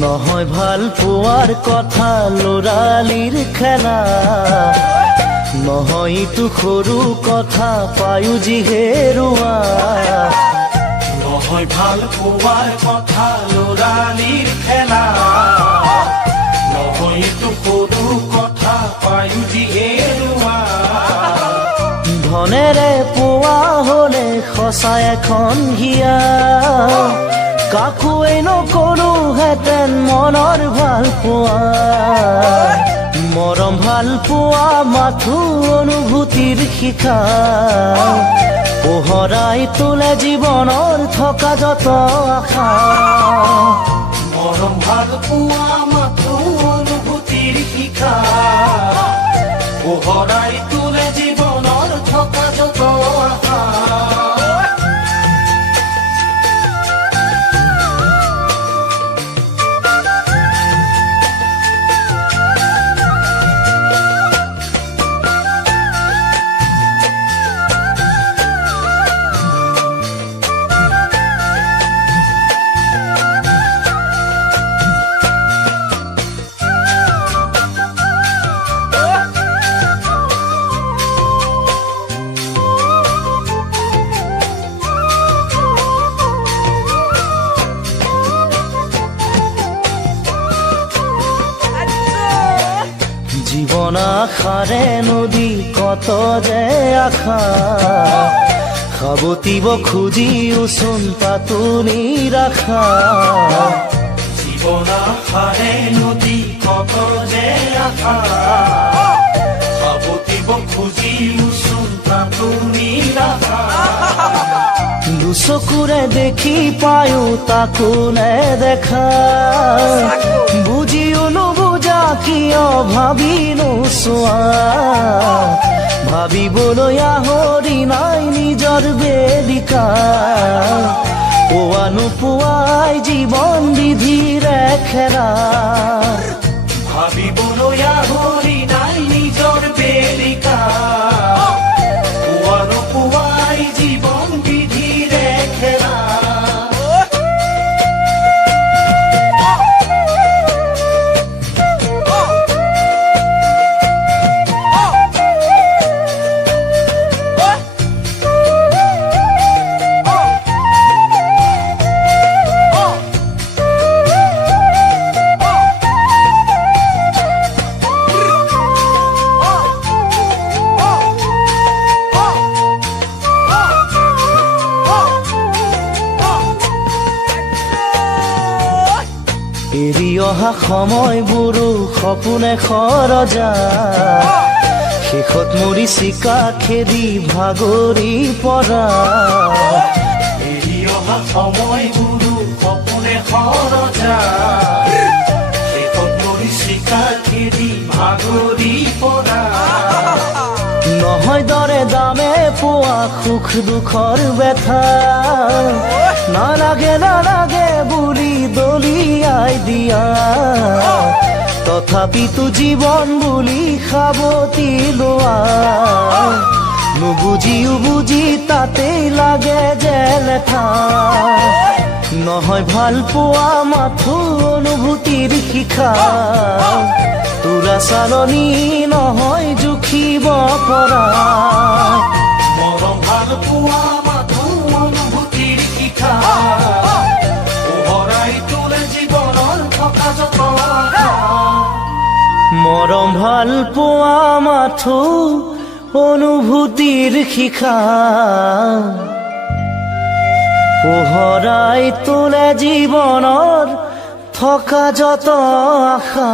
নহয় ভাল পোৱাৰ কথা লৰালিৰ খেলা নহয় ইটো সৰু কথা পায়ো যি হেৰুৱা নহয় ভাল পোৱাৰ কথা লৰালিৰ খেলা নহয় ইটো সৰু কথা পায়ো যি হেৰুৱা ধনেৰে পোৱা হলে সঁচা এখন হিয়া কাকোৱে নকৰোহেঁতেন মনৰ ভাল পোৱা মৰম ভাল পোৱা মাথো অনুভূতিৰ শিখা পোহৰাই তোলে জীৱনৰ থকা যত আশা মৰম ভাল পোৱা মাথো অনুভূতিৰ শিখা পোহৰাই তোলে জীৱনৰ থকা যত আশা জীবন আশাৰে নদী কত যে আশা সাবতিব খুজিওচোন তাতো নিৰাশা জীবন আশাৰে নদী কত যে আশা সাবতিব খুজিওচোন তাতো নিৰাশা দুচকুৰে দেখি পায়ো তাকো নেদেখা বুজিও নুবুজা কিয় ভাবি নোচোৱা ভাবিবলৈ আহৰি নাই নিজৰ বেদিকা পোৱা নোপোৱাই জীৱন বিধিৰে খেলা ভাবিবলৈ আহৰি নাই নিজৰ বেদিকা পোৱা নোপোৱাই জীৱন বিধিৰে খেলা এৰি অহা সময়বোৰো সপোনে খৰজা শেষত মৰি চিকা খেদি ভাগৰি পৰা এৰি অহা সময়বোৰো সপোনে খৰজা শেষত মৰি চিকা খেদি ভাগৰি পৰা নহয় দৰে দামে পোৱা সুখ দুখৰ ব্যথা নালাগে নালাগে বুলি দলিয়াই দিয়া তথাপিতো জীৱন বুলি সাবতি লোৱা নুবুজিও বুজি তাতেই লাগে যে লেঠা নহয় ভাল পোৱা মাথো অনুভূতিৰ শিখা তোৰা চালনী নহয় জুখিব পৰা মৰম ভাল পোৱা মাথো অনুভূতিৰ শিখা পোহৰাই তোলে জীৱনৰ থকা যত আশা মৰম ভাল পোৱা মাথো অনুভূতিৰ শিখা পোহৰাই তোলে জীৱনৰ থকা যত আশা